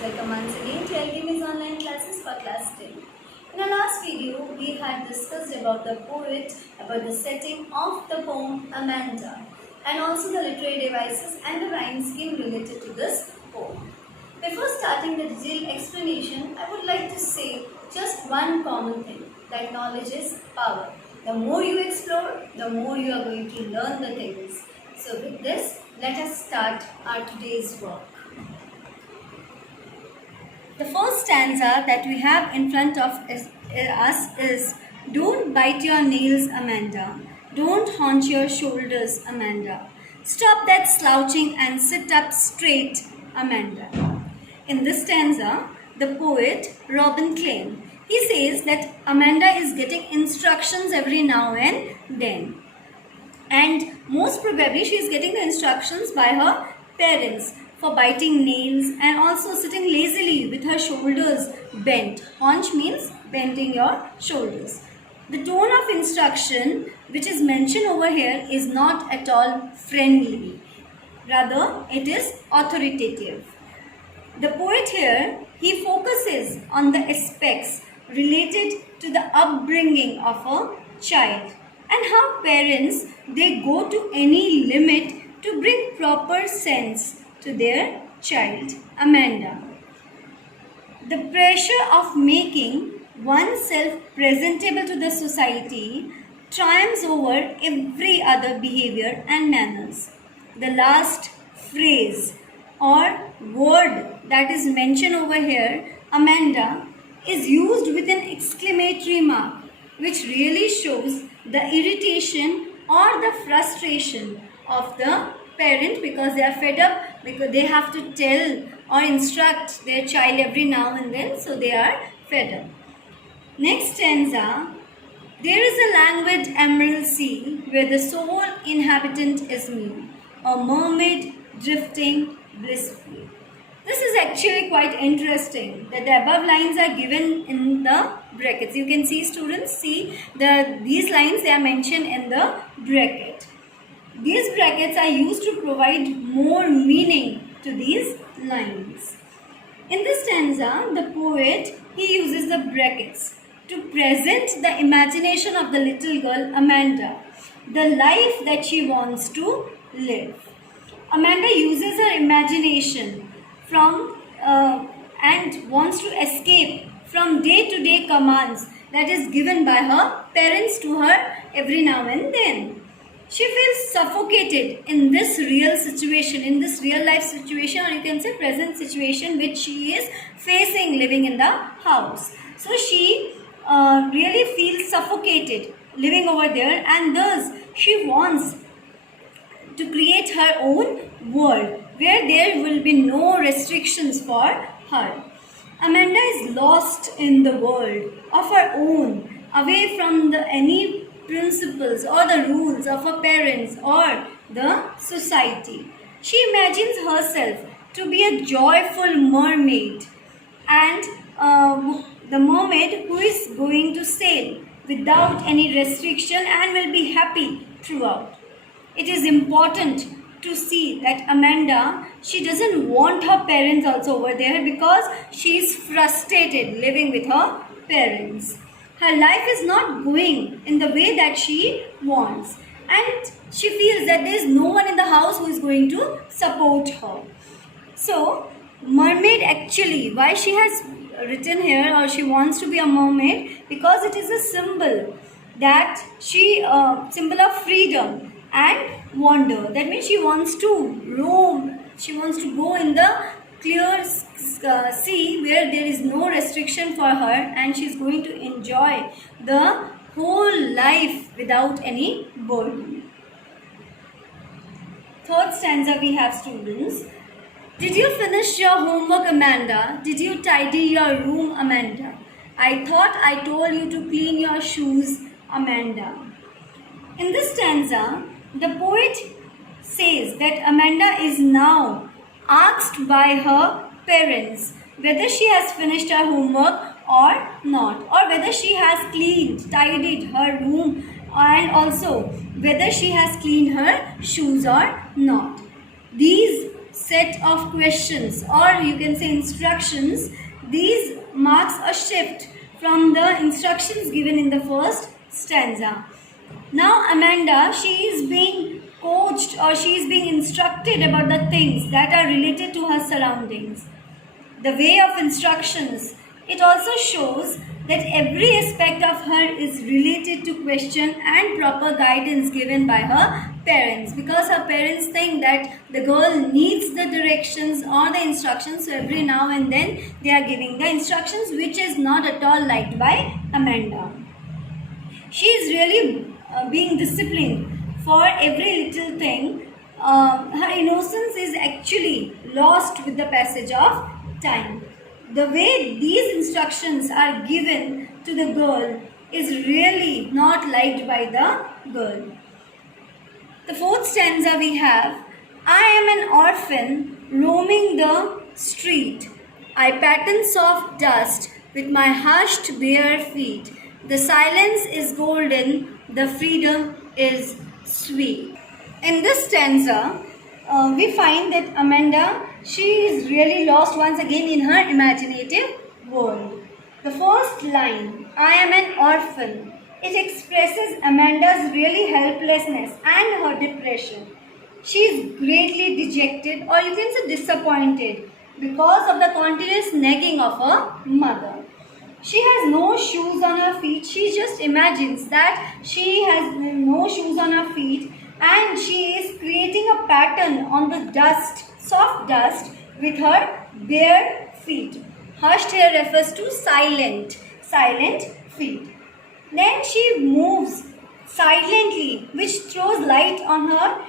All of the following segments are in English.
Welcome once again to Alchemy's online classes for class 10. In our last video, we had discussed about the poet, about the setting of the poem Amanda, and also the literary devices and the rhyme scheme related to this poem. Before starting the detailed explanation, I would like to say just one common thing, that knowledge is power. The more you explore, the more you are going to learn the things. So with this, let us start our today's work. The first stanza that we have in front of us is, "Don't bite your nails, Amanda. Don't haunch your shoulders, Amanda. Stop that slouching and sit up straight, Amanda." In this stanza, the poet Robin Klein, he says that Amanda is getting instructions every now and then. And most probably she is getting the instructions by her parents for biting nails and also sitting lazily with her shoulders bent. Haunch means bending your shoulders. The tone of instruction which is mentioned over here is not at all friendly. Rather, it is authoritative. The poet here, he focuses on the aspects related to the upbringing of a child and how parents, they go to any limit to bring proper sense to their child, Amanda. The pressure of making oneself presentable to the society triumphs over every other behavior and manners. The last phrase or word that is mentioned over here, Amanda, is used with an exclamatory mark, which really shows the irritation or the frustration of the parent because they are fed up, because they have to tell or instruct their child every now and then, so they are fed up. Next stanza, "There is a languid emerald sea where the sole inhabitant is me, a mermaid drifting blissfully." This is actually quite interesting that the above lines are given in the brackets. You can see, students, see these lines, they are mentioned in the bracket. These brackets are used to provide more meaning to these lines. In this stanza, the poet, he uses the brackets to present the imagination of the little girl Amanda, the life that she wants to live. Amanda uses her imagination and wants to escape from day-to-day commands that is given by her parents to her every now and then. She feels suffocated in this real situation, in this real life situation, or you can say present situation which she is facing living in the house. So she really feels suffocated living over there, and thus she wants to create her own world where there will be no restrictions for her. Amanda is lost in the world of her own, away from any principles or the rules of her parents or the society. She imagines herself to be a joyful mermaid, and the mermaid who is going to sail without any restriction and will be happy throughout. It is important to see that Amanda, she doesn't want her parents also over there because she is frustrated living with her parents. Her life is not going in the way that she wants, and she feels that there is no one in the house who is going to support her. So, mermaid actually, why she has written here or she wants to be a mermaid, because it is a symbol that symbol of freedom and wonder. That means she wants to roam, she wants to go in the clear sea where there is no restriction for her, and she is going to enjoy the whole life without any burden. Third stanza we have, students. "Did you finish your homework, Amanda? Did you tidy your room, Amanda? I thought I told you to clean your shoes, Amanda." In this stanza, the poet says that Amanda is now asked by her parents whether she has finished her homework or not, or whether she has tidied her room, and also whether she has cleaned her shoes or not. These set of questions, or you can say instructions, these marks a shift from the instructions given in the first stanza. Now Amanda, she is being coached or she is being instructed about the things that are related to her surroundings. The way of instructions, it also shows that every aspect of her is related to question and proper guidance given by her parents, because her parents think that the girl needs the directions or the instructions, so every now and then they are giving the instructions, which is not at all liked by Amanda. She is really being disciplined for every little thing. Her innocence is actually lost with the passage of time. The way these instructions are given to the girl is really not liked by the girl. The fourth stanza we have, I am an orphan roaming the street. I pattern soft dust with my hushed bare feet. The silence is golden, the freedom is sweet. In this stanza, we find that Amanda, she is really lost once again in her imaginative world. The first line, I am an orphan, it expresses Amanda's really helplessness and her depression. She is greatly dejected, or you can say disappointed, because of the continuous nagging of her mother. She has no shoes on her feet. She just imagines that she has no shoes on her feet, and she is creating a pattern on the dust, soft dust, with her bare feet. Hushed here refers to silent feet. Then she moves silently, which throws light on her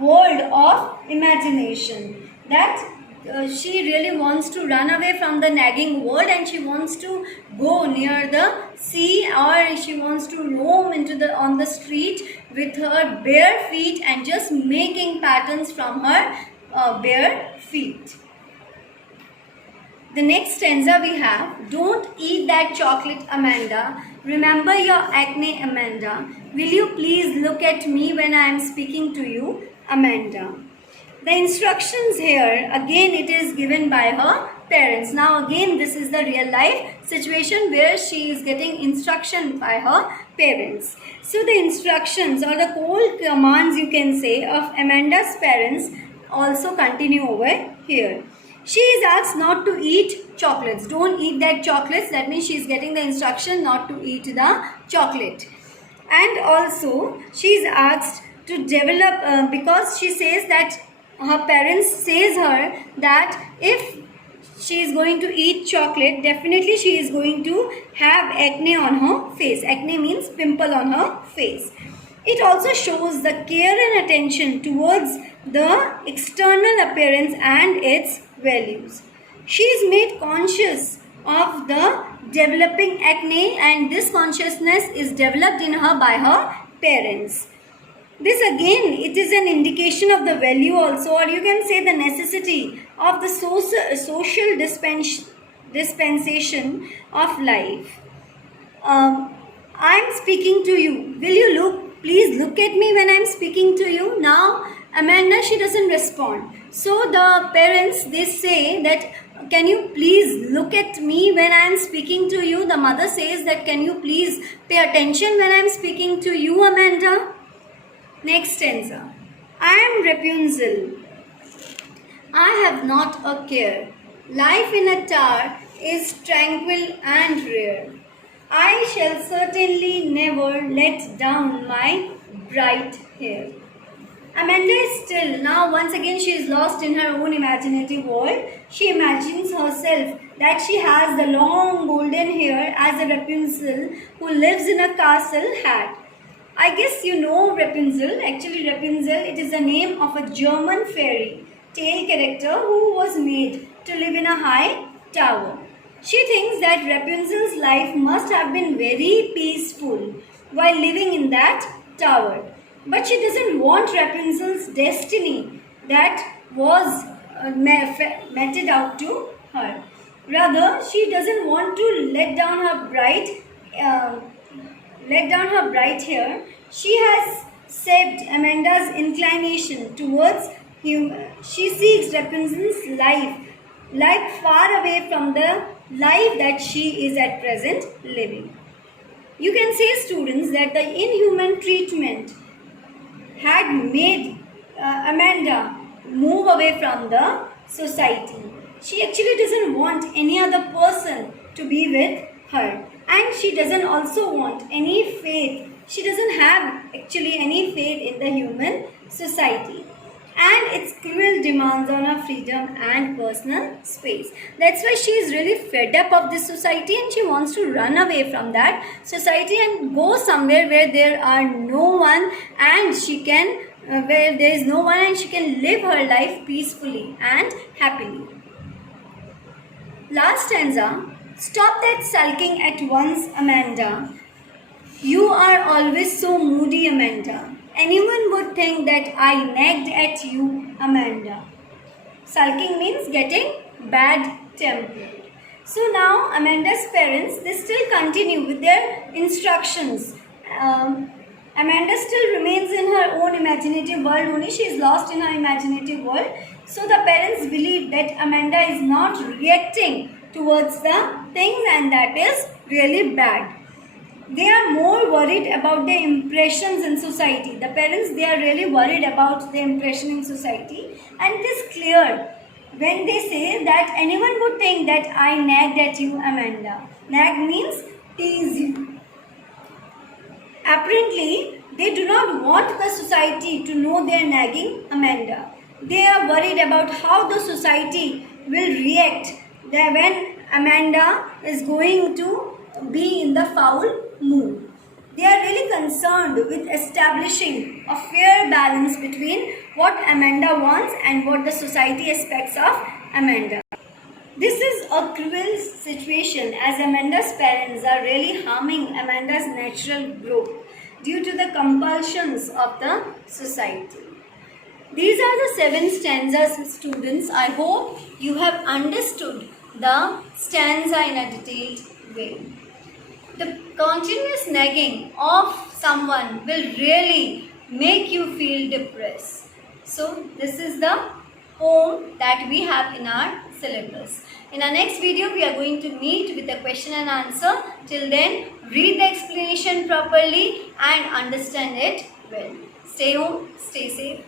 world of imagination. That she really wants to run away from the nagging world, and she wants to go near the sea, or she wants to roam on the street with her bare feet and just making patterns from her bare feet. The next stanza we have, don't eat that chocolate, Amanda. Remember your acne, Amanda. Will you please look at me when I am speaking to you, Amanda? The instructions here, again it is given by her parents. Now again this is the real life situation where she is getting instruction by her parents. So the instructions or the cold commands, you can say, of Amanda's parents also continue over here. She is asked not to eat chocolates. Don't eat that chocolates. That means she is getting the instruction not to eat the chocolate. And also she is asked to develop, because she says that her parents says her that if she is going to eat chocolate, definitely she is going to have acne on her face. Acne means pimple on her face. It also shows the care and attention towards the external appearance and its values. She is made conscious of the developing acne, and this consciousness is developed in her by her parents. This again, it is an indication of the value also, or you can say the necessity of the social dispensation of life. I am speaking to you. Will you please look at me when I am speaking to you? Now, Amanda, she doesn't respond. So the parents, they say that, can you please look at me when I am speaking to you? The mother says that, can you please pay attention when I am speaking to you, Amanda? Next stanza. I am Rapunzel. I have not a care. Life in a tower is tranquil and rare. I shall certainly never let down my bright hair. Amanda is still. Now once again she is lost in her own imaginative world. She imagines herself that she has the long golden hair as a Rapunzel who lives in a castle hat. I guess you know Rapunzel. Actually Rapunzel, it is the name of a German fairy tale character who was made to live in a high tower. She thinks that Rapunzel's life must have been very peaceful while living in that tower. But she doesn't want Rapunzel's destiny that was meted out to her. Rather, she doesn't want to let down her bright hair. She has shaped Amanda's inclination towards She seeks represents life far away from the life that she is at present living. You can say, students, that the inhuman treatment had made Amanda move away from the society. She actually doesn't want any other person to be with her, and she doesn't also want any faith. She doesn't have actually any faith in the human society and its cruel demands on her freedom and personal space. That's why she is really fed up of this society and she wants to run away from that society and go somewhere where there are no one and she can where there is no one and she can live her life peacefully and happily. Last stanza. Stop that sulking at once, Amanda. You are always so moody, Amanda. Anyone would think that I nagged at you, Amanda. Sulking means getting bad tempered. So now Amanda's parents, they still continue with their instructions. Amanda still remains in her own imaginative world only. She is lost in her imaginative world. So the parents believe that Amanda is not reacting towards the things and that is really bad. They are more worried about their impressions in society. The parents, they are really worried about their impression in society. And it is clear when they say that anyone would think that I nagged at you, Amanda. Nag means tease you. Apparently, they do not want the society to know they are nagging Amanda. They are worried about how the society will react when Amanda is going to be in the foul mood. They are really concerned with establishing a fair balance between what Amanda wants and what the society expects of Amanda. This is a cruel situation as Amanda's parents are really harming Amanda's natural growth due to the compulsions of the society. These are the 7 stanzas, students. I hope you have understood the stanza in a detailed way. The continuous nagging of someone will really make you feel depressed. So this is the poem that we have in our syllabus. In our next video, we are going to meet with a question and answer. Till then, read the explanation properly and understand it well. Stay home, stay safe.